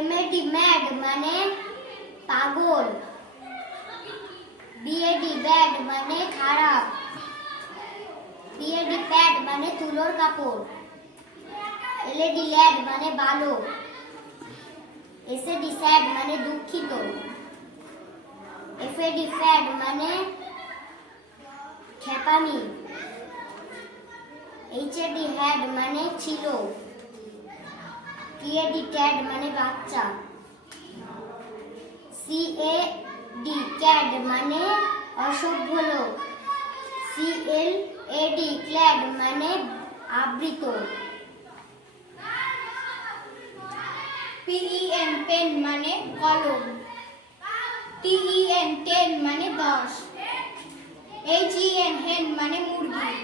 এমএডি ম্যাড মানে পাগল, বিএডি ব্যাড মানে খারাপ, পিএডি প্যাড মানে তুলোর কাপড়, এলএডি ল্যাড মানে ভালো, এসএডি স্যাড মানে দুঃখিত, এফএডি ফ্যাড মানে খেপামি, এইচএডি হ্যাড মানে ছিল, টিএডি ট্যাড মানে বাচ্চা, সিএডি ক্যাড মানে অসভ্য লোক, সিএলএডি ক্ল্যাড মানে আবৃত, পিইএন পেন মানে কলম, টিইএন 10 মানে 10, এইচইএন হেন মানে মুরগি,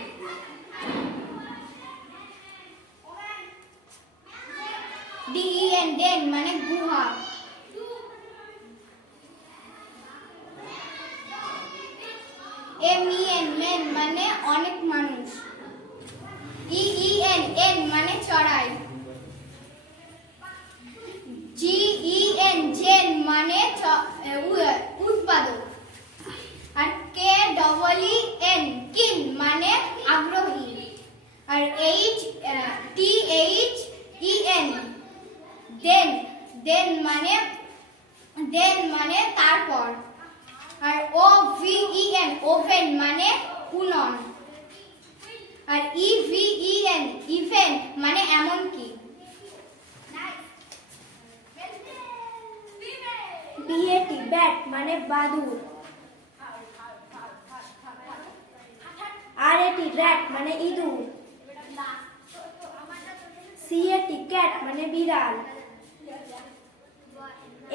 ডিইএন ডেন মানে গুহা, এমইএন মেন মানে অনেক মানুষ, ইইএন এন মানে চড়াই, জিইএন জেন মানে উৎপাদক, আর কে ডবল ইএন কিন মানে আগ্রহী, আর টিএইচইএন দেন মানে তারপর, আর ওভিইএন ওভেন মানে উনন, আর ইভিইএন ইভেন্ট মানে এমনকি। বিএটি ব্যাট মানে বাদুড়, আরএটি র্যাট মানে ইঁদুর, সিএটি ক্যাট মানে বিড়াল,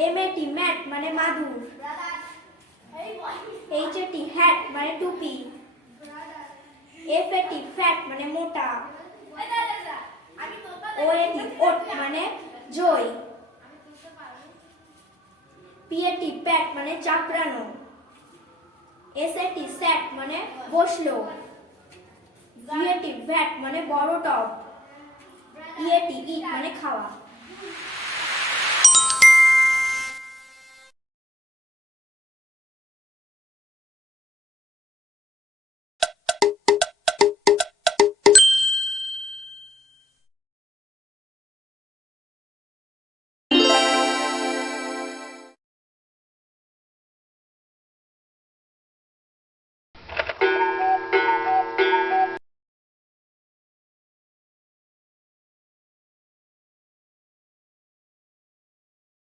এমএটি ম্যাট মানে মাদুর, এইচএটি হ্যাট মানে টুপি, এফএটি ফ্যাট মানে মোটা, ওএটি ওট মানে জয়, পিএটি প্যাট মানে চাপড়ানো, এসএটি স্যাট মানে বসলো, ভিএটি ভ্যাট মানে বড় টব, ইএটি ইট মানে খাওয়া।